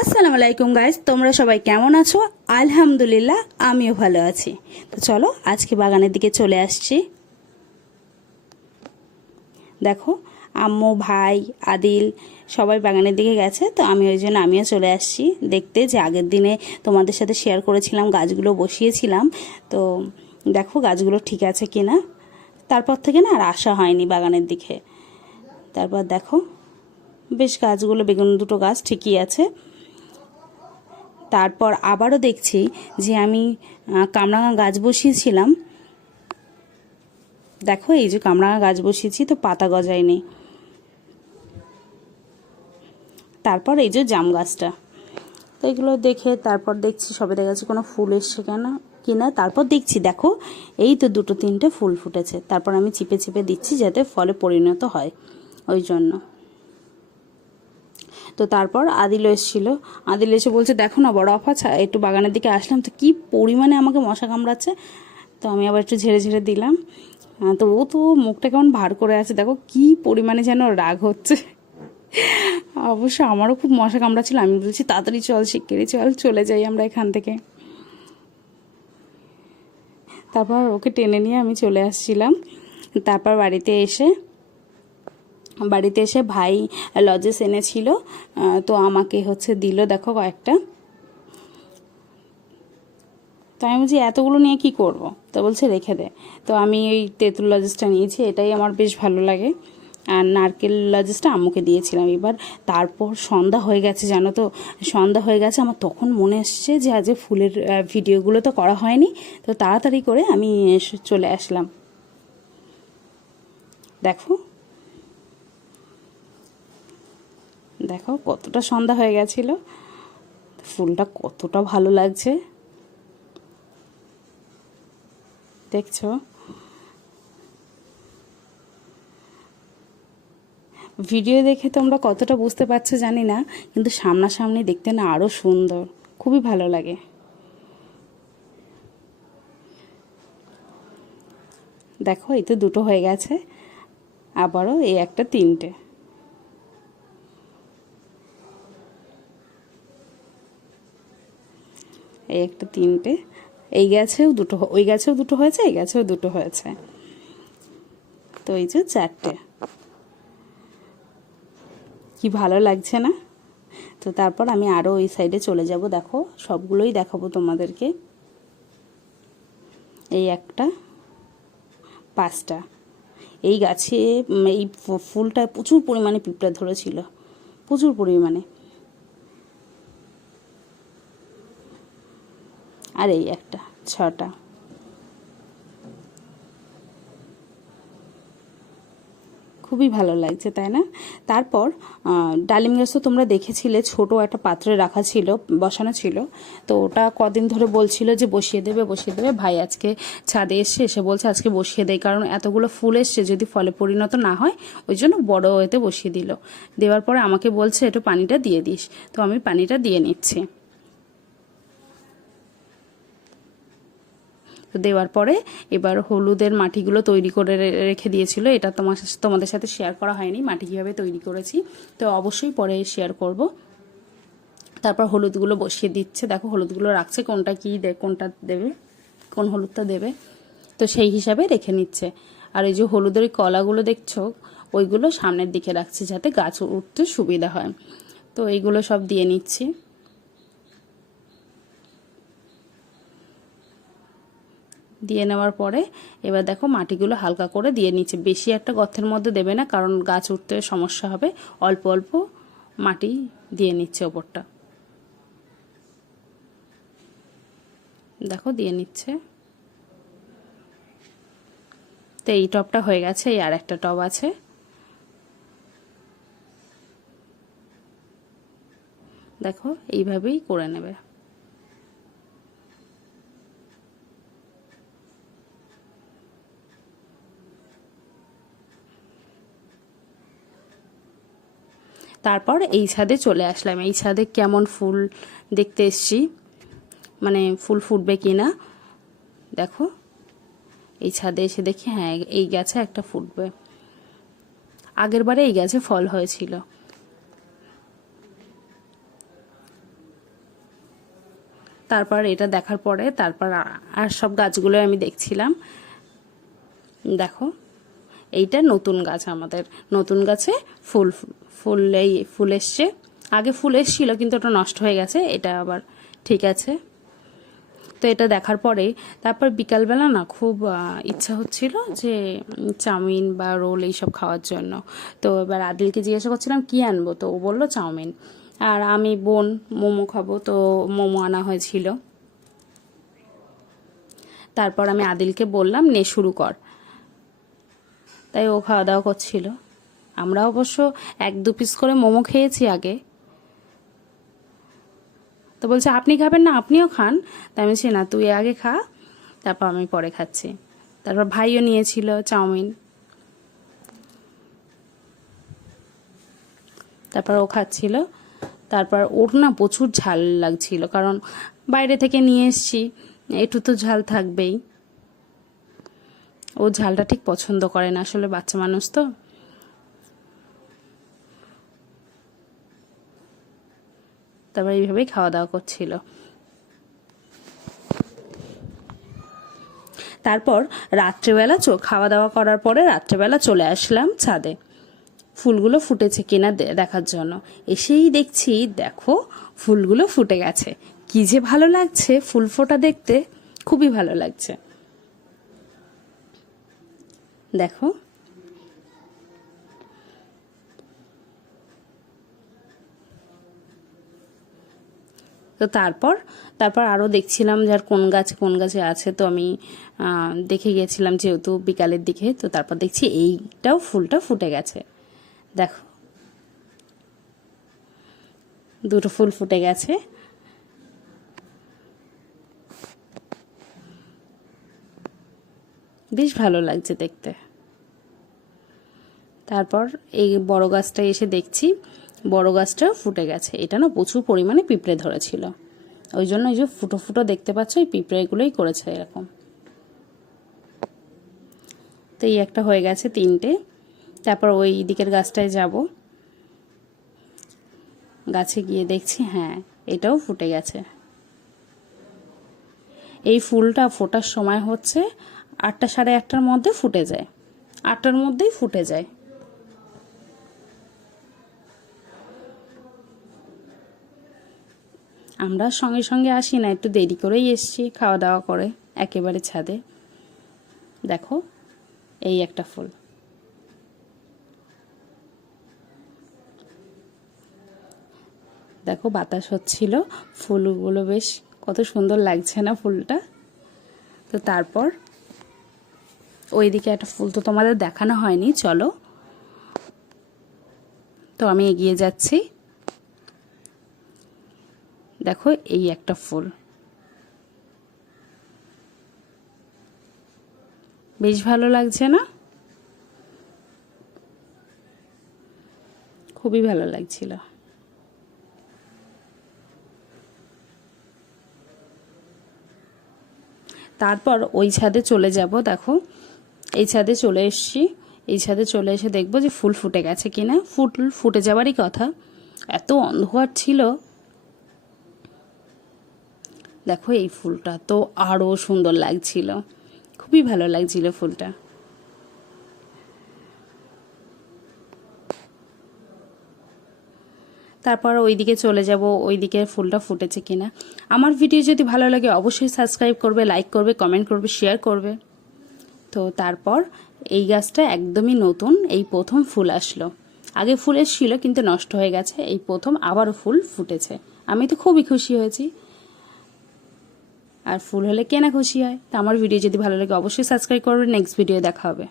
আসসালামু আলাইকুম গাইস, তোমরা সবাই কেমন আছো? আলহামদুলিল্লাহ, আমিও ভালো আছি। তো চলো আজকে বাগানের দিকে চলে আসছি। দেখো, আম্মু, ভাই, আদিল সবাই বাগানের দিকে গেছে, তো আমি ওই জন্য আমিও চলে আসছি দেখতে যে আগের দিনে তোমাদের সাথে শেয়ার করেছিলাম, গাছগুলো বসিয়েছিলাম। তো দেখো গাছগুলো ঠিক আছে কিনা। তারপর থেকে না আর আসা হয়নি বাগানের দিকে। তারপর দেখো বেশ গাছগুলো, বেগুন দুটো গাছ ঠিকই আছে। তারপর আবারও দেখছি যে আমি কামরাঙা গাছ বসিয়েছিলাম। দেখো এই যে কামরাঙা গাছ বসিয়েছি, তো পাতা গজায়নি। তারপর এই যে জাম গাছটা, তো এগুলো দেখে তারপর দেখছি সবে দেখা যাচ্ছে কোনো ফুল এসছে কেন কিনা। তারপর দেখছি দেখো এই তো দুটো তিনটে ফুল ফুটেছে। তারপর আমি চিপে চিপে দিচ্ছি যাতে ফলে পরিণত হয়, ওই জন্য। তো তারপর আদিল এসেছিলো, আদিল এসে বলছে দেখো না বড় আফা, একটু বাগানের দিকে আসলাম তো কি পরিমাণে আমাকে মশা কামড়াচ্ছে। তো আমি আবার একটু ঝেড়ে ঝেড়ে দিলাম। তো ও তো মুখটা কেমন ভার করে আছে, দেখো কি পরিমাণে যেন রাগ হচ্ছে। অবশ্য আমারও খুব মশা কামড়াচ্ছিল। আমি বলছি তাড়াতাড়ি চল, শিগগিরই চল, চলে যাই আমরা এখান থেকে। তারপর ওকে টেনে নিয়ে আমি চলে আসছিলাম। তারপর বাড়িতে এসে ভাই লজেস এনেছিল, তো আমাকে দিল দেখো কয়েকটা। তো আমি বলছি এতগুলো নিয়ে কি করব, তো বলছে রেখে দে। তো আমি এই তেঁতুল লজেসটা নিয়েছি, এটাই আমার বেশ ভালো লাগে। আর নারকেল লজেসটা আম্মুকে দিয়েছিলাম। এবার তারপর সন্ধ্যা হয়ে গেছে, জানো তো, সন্ধ্যা হয়ে গেছে। আমার তখন মনে এসছে যে আজ ফুলের ভিডিওগুলো তো করা হয়নি, তো তাড়াতাড়ি করে আমি চলে আসলাম। দেখো দেখো কতটা সন্ধ্যা হয়ে গেছিল, ফুলটা কতটা ভালো লাগছে দেখছো। ভিডিও দেখে তোমরা কতটা বুঝতে পারছো জানি না, কিন্তু সামনাসামনি দেখতে না আরও সুন্দর, খুবই ভালো লাগে। দেখো এই তো দুটো হয়ে গেছে, আবারও এই একটা তিনটে। এই একটা তিনটে, এই গাছেও দুটো, ওই গাছেও দুটো হয়েছে, এই গাছেও দুটো হয়েছে, তো এই যে চারটে। কি ভালো লাগছে না? তো তারপর আমি আরও ওই সাইডে চলে যাব। দেখো সবগুলোই দেখাবো তোমাদেরকে। এই একটা, পাঁচটা। এই গাছে এই ফুলটায় প্রচুর পরিমাণে পিঁপড়া ধরেছিল, প্রচুর পরিমাণে। আর এই একটা, ছটা। খুবই ভালো লাগছে, তাই না? তারপর ডালিম গাছ তো তোমরা দেখেছিলে, ছোট একটা পাত্রে রাখা ছিল, বসানো ছিল। তো ওটা কদিন ধরে বলছিল যে বসিয়ে দেবে বসিয়ে দেবে। ভাই আজকে ছাদে এসে বলছে আজকে বসিয়ে দেয়, কারণ এতগুলো ফুল এসছে, যদি ফলে পরিণত না হয়, ওই জন্য বড় এতে বসিয়ে দিল। দেওয়ার পরে আমাকে বলছে একটু পানিটা দিয়ে দিস, তো আমি পানিটা দিয়ে নিচ্ছি। তো দেওয়ার পরে এবার হলুদের মাটিগুলো তৈরি করে রেখে দিয়েছিল, এটা তোমাদের সাথে শেয়ার করা হয়নি মাটি কীভাবে তৈরি করেছি, তো অবশ্যই পরে শেয়ার করব। তারপর হলুদগুলো বসিয়ে দিচ্ছে, দেখো হলুদগুলো রাখছে, কোনটা কী কোনটা দেবে, কোন হলুদটা দেবে, তো সেই হিসাবে রেখে নিচ্ছে। আর এই যে হলুদের কলাগুলো দেখছো, ওইগুলো সামনের দিকে রাখছে যাতে গাছ উঠতে সুবিধা হয়। তো এইগুলো সব দিয়ে নিচ্ছি। দিয়ে নেওয়ার পরে এবার দেখো মাটিগুলো হালকা করে দিয়ে নিচ্ছে, বেশি একটা গর্তের মধ্যে দেবে না, কারণ গাছ উঠতে সমস্যা হবে। অল্প অল্প মাটি দিয়ে নিচ্ছে ওপরটা, দেখো দিয়ে নিচ্ছে। তো এই টবটা হয়ে গেছে, এই আর একটা টব আছে। দেখো এইভাবেই করে নেবে। তারপর এই ছাদে চলে আসলাম। এই ছাদে কেমন ফুল দেখতে এসছি, মানে ফুল ফুটবে কি না। দেখো এই ছাদে এসে দেখি হ্যাঁ এই গাছে একটা ফুটবে, আগের বারে এই গাছে ফল হয়েছিল। তারপর এটা দেখার পরে তারপর আর সব গাছগুলো আমি দেখছিলাম। দেখো এইটা নতুন গাছ, আমাদের নতুন গাছে ফুল এসছে। আগে ফুল এসছিল কিন্তু ওটা নষ্ট হয়ে গেছে, এটা আবার ঠিক আছে। তো এটা দেখার পরে তারপর বিকালবেলা না খুব ইচ্ছা হচ্ছিল যে চাউমিন বা রোল এইসব খাওয়ার জন্য। তো এবার আদিলকে জিজ্ঞাসা করছিলাম কি আনবো, তো ও বললো চাউমিন। আর আমি বোন মোমো খাবো, তো মোমো আনা হয়েছিল। তারপর আমি আদিলকে বললাম নে শুরু কর, তাই ও খাওয়া দাওয়া করছিল। আমরা অবশ্য 1-2 পিস করে মোমো খেয়েছি আগে। তো বলছে আপনি খাবেন না, আপনিও খান। তাই আমি বলছি না তুই আগে খা, তারপর আমি পরে খাচ্ছি। তারপর ভাইও নিয়েছিল চাউমিন, তারপর ও খাচ্ছিল। তারপর ওর না প্রচুর ঝাল লাগছিল, কারণ বাইরে থেকে নিয়ে এসছি, একটু তো ঝাল থাকবেই। ও ঝালটা ঠিক পছন্দ করে না, আসলে বাচ্চা মানুষ তো। তারপর এইভাবেই খাওয়া দাওয়া করছিল। তারপর রাত্রেবেলা খাওয়া দাওয়া করার পরে রাত্রেবেলা চলে আসলাম ছাদে ফুলগুলো ফুটেছে কিনা দেখার জন্য। এসেই দেখছি দেখো ফুলগুলো ফুটে গেছে। কি যে ভালো লাগছে ফুল ফোটা দেখতে, খুবই ভালো লাগছে। দেখো তো তারপর আরও দেখছিলাম যার কোন গাছে আছে। তো আমি দেখে গেছিলাম যেহেতু বিকালের দিকে। তো তারপর দেখছি এইটাও ফুলটা ফুটে গেছে। দেখো দুটো ফুল ফুটে গেছে। বেশ ভালো লাগছে দেখতে। তারপর এই বড় গাছটা এসে দেখছি বড় গাছটা ফুটে গেছে। এটা না প্রচুর পরিমাণে পিঁপড়ে ধরেছিল, ওই জন্য এই যে ফুটো ফুটো দেখতে পাচ্ছ এই পিঁপড়েগুলোই করেছে এরকম। তো এই একটা হয়ে গেছে 3টে। তারপর ওই দিকের গাছটায় যাব, গাছে গিয়ে দেখছি হ্যাঁ এটাও ফুটে গেছে। এই ফুলটা ফোটার সময় হচ্ছে 8টা সাড়ে 8টার মধ্যে ফুটে যায়, 8টার মধ্যেই ফুটে যায়। আমরা সঙ্গে সঙ্গে আসি না, একটু দেরি করেই এসছি খাওয়া দাওয়া করে একেবারে ছাদে। দেখো এই একটা ফুল, দেখো বাতাস হচ্ছিল, ফুলগুলো বেশ কত সুন্দর লাগছে না ফুলটা। তো তারপর ওইদিকে একটা ফুল তো তোমাদের দেখানো হয়নি, চলো। তো আমি এগিয়ে যাচ্ছি। দেখো এই একটা ফুল, বেশ ভালো লাগছে না? খুবই ভালো লাগছিল। তারপর ওই ছাদে চলে যাব। দেখো এই ছাদে চলে এসেছি। এই ছাদে চলে এসে দেখবো যে ফুল ফুটে গেছে কিনা। ফুল ফুটে যাওয়ারই কথা, এত অন্ধকার ছিল। দেখো এই ফুলটা তো আরও সুন্দর লাগছিল, খুবই ভালো লাগছিল ফুলটা। তারপর ওইদিকে চলে যাব, ওইদিকে ফুলটা ফুটেছে কিনা। আমার ভিডিও যদি ভালো লাগে অবশ্যই সাবস্ক্রাইব করবে, লাইক করবে, কমেন্ট করবে, শেয়ার করবে। তো তারপর এই গাছটা একদমই নতুন, এই প্রথম ফুল আসলো। আগে ফুল এসেছিল কিন্তু নষ্ট হয়ে গেছে, এই প্রথম আবারও ফুল ফুটেছে। আমি তো খুবই খুশি হয়েছি। আর ফুল হলে কে না খুশি হয়। তো আমার ভিডিও যদি ভালো লাগে অবশ্যই সাবস্ক্রাইব করবে। নেক্সট ভিডিও দেখা হবে।